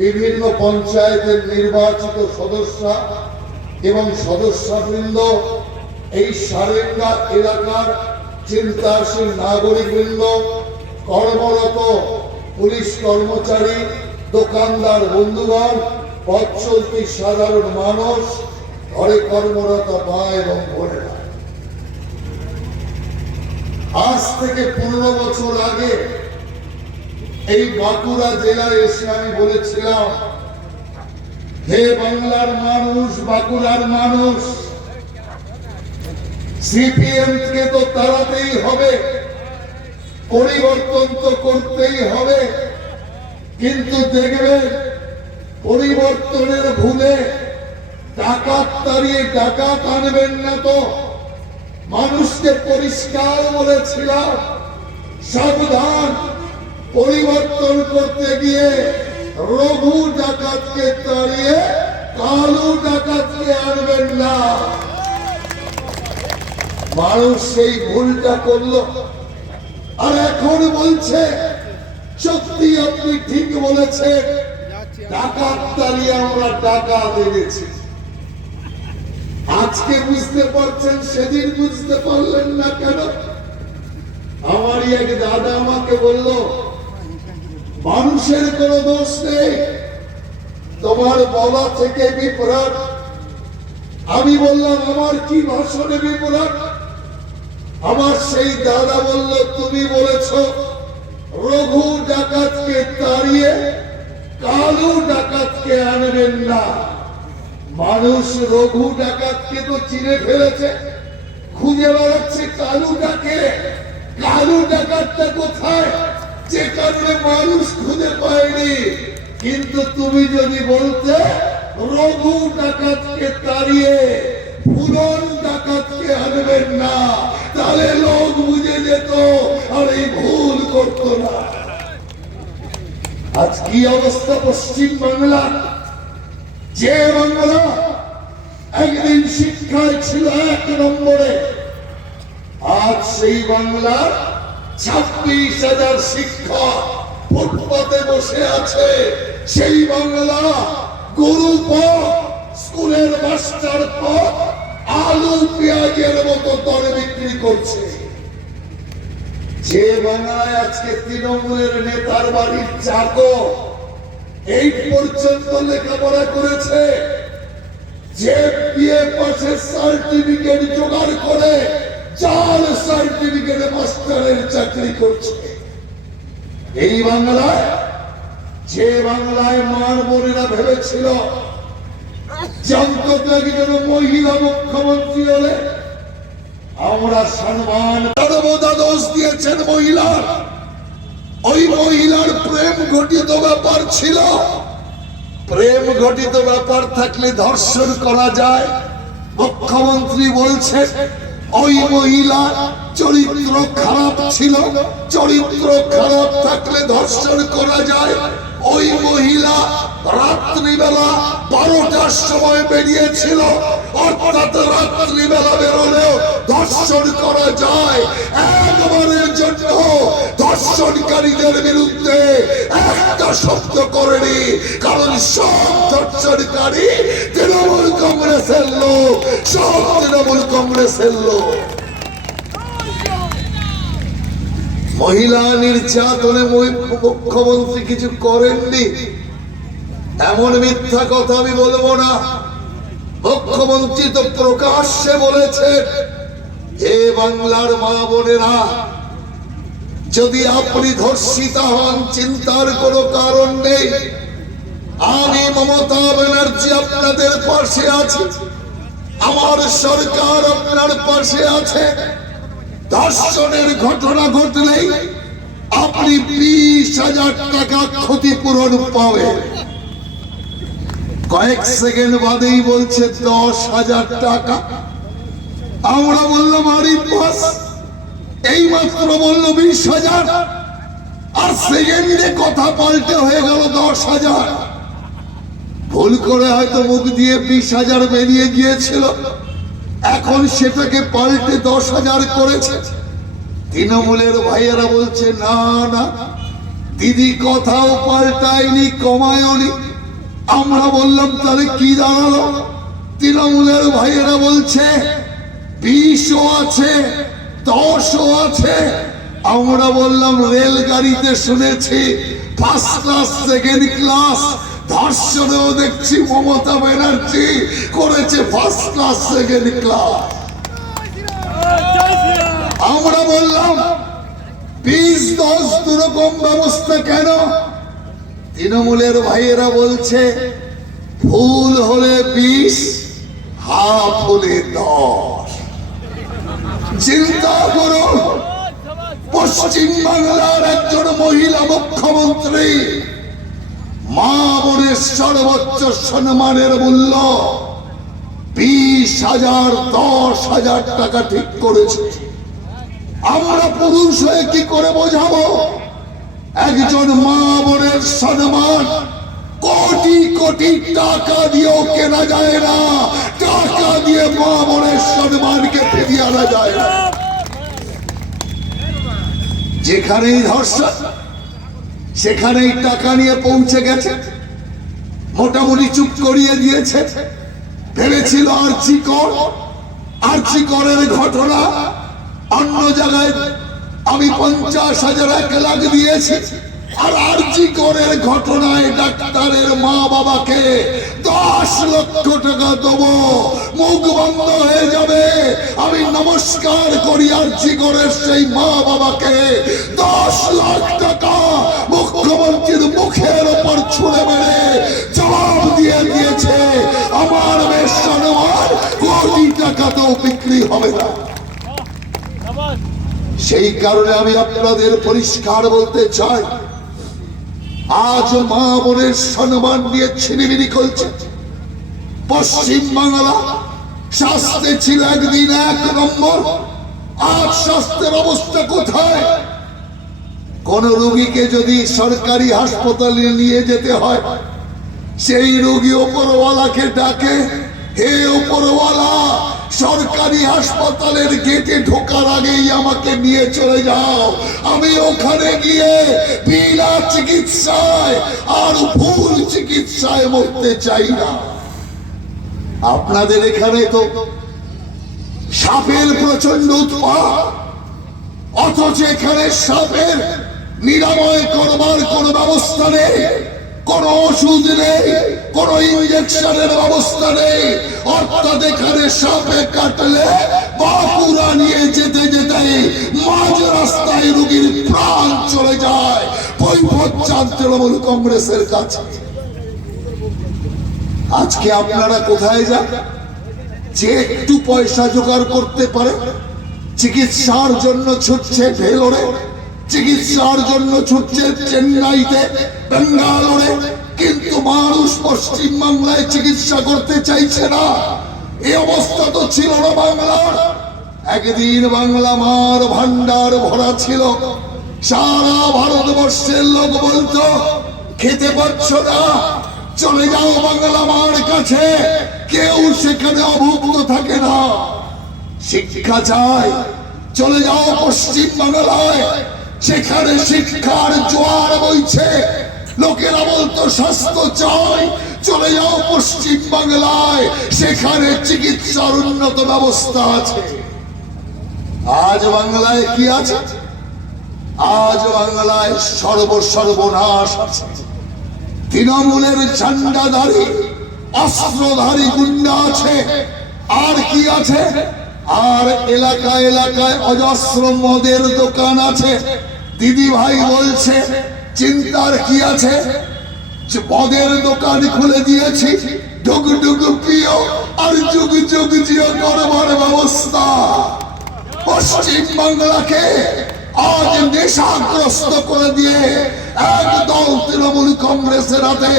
বিভিন্ন পঞ্চায়েতের নির্বাচিত সদস্য এবং সদস্যবৃন্দ, এই সারেঙ্গা এলাকার চিন্তাশীল নাগরিকবৃন্দ, কর্মরত পুলিশ কর্মচারী, দোকানদার বন্ধুগণ, পথ চলতি সাধারণ মানুষ, ঘরে কর্মরত মা এবং বোনেরা, আজ থেকে 15 বছর আগে এই বাঁকুড়া জেলায় এসে আমি বলেছিলাম, হে বাংলার মানুষ, বাঁকুড়ার মানুষ, সিপিএম কে তো তাড়াতেই হবে, পরিবর্তন তো করতেই হবে, কিন্তু দেখবেন পরিবর্তনের ভুলে ডাকাত তাড়িয়ে ডাকাত আনবেন না তো। মানুষকে পরিষ্কার বলেছিলাম, সাবধান, পরিবর্তন করতে গিয়ে রঘু ডাকাতকে তাড়িয়ে কালু ডাকাতকে আনবেন না। মানুষ সেই ভুলটা করলো, আর এখন বলছে সত্যি আপনি ঠিক বলেছেন, ডাকাত তাড়িয়ে আমরা ডাকাত এনেছি। আজকে বুঝতে পারছেন, সেদিন বুঝতে পারলেন না কেন? আমারই এক দাদা আমাকে বলল, মানুষের কোনো দোষ নেই, তোমার বলা থেকে বিপরাট। আমি বললাম, আমার কি ভাষণে বিপরাট? আমার সেই দাদা বলল, তুমি বলেছ রঘু ডাকাতকে তাড়িয়ে কালু ডাকাতকে আনবেন না। মানুষ রঘু ডাকাতকে তো চিনে ফেলেছে, খুঁজে বেড়াচ্ছে কালুটাকে। কালু ডাকাতটা কোথায়, যে কারণে মানুষ খুঁজে পায়নি। কিন্তু তুমি যদি বলতে রঘু ডাকাতকে তাড়িয়ে ফুলন ডাকাতকে আনবেন না, তাহলে লোক বুঝে যেত আর এই ভুল করতো না। আজ কি অবস্থা পশ্চিম বাংলা? যে বাংলা একদিন শিক্ষায় ছিল 1 নম্বরে, আজ সেই বাংলার 26,000 শিক্ষক ফুটপাতে বসে আছে। সেই বাংলা গরু পথ, স্কুলের মাস্টার পথ আলু পেঁয়াজের মতো দরে বিক্রি করছে। যে বাংলায় আজকে তৃণমূলের নেতার বাড়ির চাকর 8 পর্যন্ত লেখাপড়া করেছে, যে বিএ পাশের সার্টিফিকেট জোগাড় করে জাল সার্টিফিকেটে মাস্টারের চাকরি করছে। এই বাংলায়, যে বাংলায় মার বোনেরা ভেবেছিল অন্তত একজন মহিলা মুখ্যমন্ত্রী হলে আমরা সম্মান, সর্বদা দোষ দিয়েছেন মহিলার। ওই মহিলার প্রেম ঘটিত ব্যাপার ছিল। প্রেম ঘটিত ব্যাপার থাকলে ধর্ষণ করা যায়। মুখ্যমন্ত্রী বলছেন ওই মহিলা চরিত্র খারাপ ছিল, চরিত্র খারাপ থাকলে ধর্ষণ করা যায়। ওই মহিলা রাত্রিবেলা 12টার সময় বেরিয়েছিল, অর্থাৎ রাত্রিবেলা বেরোলেও ধর্ষণ করা যায়। একবারের জন্য ধর্ষণকারীদের বিরুদ্ধে একটা শব্দ করেনি, কারণ সব ধর্ষণকারী তৃণমূল কংগ্রেসের লোক, সব তৃণমূল কংগ্রেসের লোক। মহিলা নির্যাতনে মুখ্যমন্ত্রী কিছু করেননি এমন মিথ্যা কথা আমি বলবো না। মুখ্যমন্ত্রী তো প্রকাশ্যে বলেছেন, হে বাংলার মা বোনেরা, যদি আপনি ধর্ষিতা হন চিন্তার কোনো কারণ নেই। আমি মমতা ব্যানার্জি আপনাদের পাশে আছি, আমার সরকার আপনার পাশে আছে। ধর্ষণের ঘটনা ঘটলেই আপনি 20,000 টাকা ক্ষতিপূরণ পাবেন। কয়েক সেকেন্ড বাদেই বলছে 10,000 টাকা। আমরা বললাম আরে বাস, এই মাত্র বললো 20,000, আর সেকেন্ডে কথা পাল্টে হয়ে গেল 10,000। ভুল করে হয়তো মুখ দিয়ে 20,000 বেরিয়ে গিয়েছিল, এখন সেটাকে পাল্টে 10,000 করেছে। তৃণমূলের ভাইয়েরা বলছে না না, দিদি কথাও পাল্টায়নি, কমায়নি। আমরা বললাম তাহলে কি দাঁড়ালো? তৃণমূলের ভাইয়েরা বলছে 20ও আছে, 10ও আছে। আমরা বললাম রেলগাড়িতে শুনেছি ফার্স্ট ক্লাস, সেকেন্ড ক্লাস, ধর্ষণেও দেখছি মমতা ব্যানার্জি করেছে ফার্স্ট ক্লাস, সেকেন্ড ক্লাস। আমরা বললাম 20-10 দুরকম ব্যবস্থা কেন? তৃণমূলের ভাইয়েরা বলছে ফুল হলে 20, হাফ হলে 10। চিন্তা করুন, পশ্চিম বাংলার একজন মহিলা মুখ্যমন্ত্রী মা বোনের সর্বোচ্চ সম্মানের মূল্য 20,000, 10,000 টাকা ঠিক করেছে। আমরা পুরুষ হয়ে কি করে বোঝাবো? একজন মা বোনের সম্মান কোটি কোটি টাকা দিয়েও কেনা যায় না, টাকা দিয়ে মা বোনের সম্মানকে ফিরিয়ে আনা যায় না। যেখানেই ধর্ষণ সেখানেই টাকা নিয়ে পৌঁছে গেছে, মোটামুটি চুপ করিয়ে দিয়েছে। ভেবেছিল আরজি করের ঘটনা অন্য জায়গায় আমি 50,000, 1 লাখ দিয়েছি, আর আরজি করের ঘটনায় ডাক্তারের মা বাবাকে 10 লক্ষ টাকা দেবো, মুখ বন্ধ হয়ে যাবে। আমি নমস্কার করি আরজি করের সেই মা বাবাকে। 10 লাখ টাকা মুখ্যমন্ত্রীর মুখের ওপর ছুঁড়ে মেরে জবাব দিয়ে দিয়েছে, আমার বেসম্মান কোটি টাকাতেও বিক্রি হবে না। সেই কারণে আমি আপনাদের পরিষ্কার বলতে চাই, আজ মা বোনের সম্মান নিয়ে ছিনিমিনি করছে পশ্চিম বাংলা। স্বাস্থ্যে ছিল একদিন 1 নম্বর, আজ স্বাস্থ্যের অবস্থা কোথায়? কোন রোগীকে যদি সরকারি হাসপাতালে নিয়ে যেতে হয়, সেই রোগী উপরওয়ালাকে ডাকে, হে উপরওয়ালা, সরকারি হাসপাতালের গেটে ঢোকার আগেই আমাকে নিয়ে চলে যাও, আমি ওখানে গিয়ে বিনা চিকিৎসায় আর ভুল চিকিৎসায় মরতে চাই না। আপনাদের এখানে তো সাপের প্রচন্ড উৎপাত, অথচ এখানে সাপের নিরাময় করবার কোন ব্যবস্থা নেই, কোন ওষুধ নেই, কোন ইনজেকশনের ব্যবস্থা নেই। অর্থাৎ এখানে সাপে কাটলে বাঁকুড়া নিয়ে যেতে যেতে মাঝ রাস্তায় রোগীর প্রাণ চলে যায়। বৈভব চাঁদ তৃণমূল কংগ্রেসের কাছে। আজকে আপনারা কোথায় যান? যে একটু পয়সা জোগাড় করতে পারে চিকিৎসার জন্য ছুটছে ভেলোরে, চিকিৎসার জন্য ছুটছে চেন্নাইতে, বেঙ্গালোরে, কিন্তু মানুষ পশ্চিম বাংলায় চিকিৎসা করতে চাইছে না। এই অবস্থা তো ছিল না বাংলার। একদিন বাংলা মার ভান্ডার ভরা ছিল, সারা ভারতবর্ষের লোক বলতো খেতে পাচ্ছ না, চলে যাও বাংলা মার কাছে, কেউ সেখানে অভুক্ত থাকে না। শিক্ষা চাই, চলে যাও পশ্চিম বাংলায়, সেখানে শিক্ষার জোয়ার বইছে। লোকেরা বলতো স্বাস্থ্য চাই, চলে যাও পশ্চিম বাংলায়, সেখানে চিকিৎসার উন্নত ব্যবস্থা আছে। আজ বাংলায় কি আছে? আজ বাংলায় সর্বনাশ আছে। তৃণমূলের ঝান্ডাধারী অস্ত্রধারী গুন্ডা আছে। আর কি আছে? আর এলাকায় এলাকায় অজস্র মদের দোকান আছে। দিদি ভাই বলছে চিন্তার কি আছে? মদের দোকান খুলে দিয়েছি, ডুগ পিও আর যুগ যুগ জিও করবার ব্যবস্থা। পশ্চিম বাংলাকে আজ নেশাগ্রস্ত করে দিয়ে একদল তৃণমূল কংগ্রেসের হাতে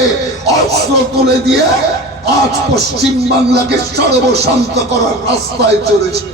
অস্ত্র তুলে দিয়ে আজ পশ্চিম বাংলাকে সর্বশান্ত করার রাস্তায় চলেছে।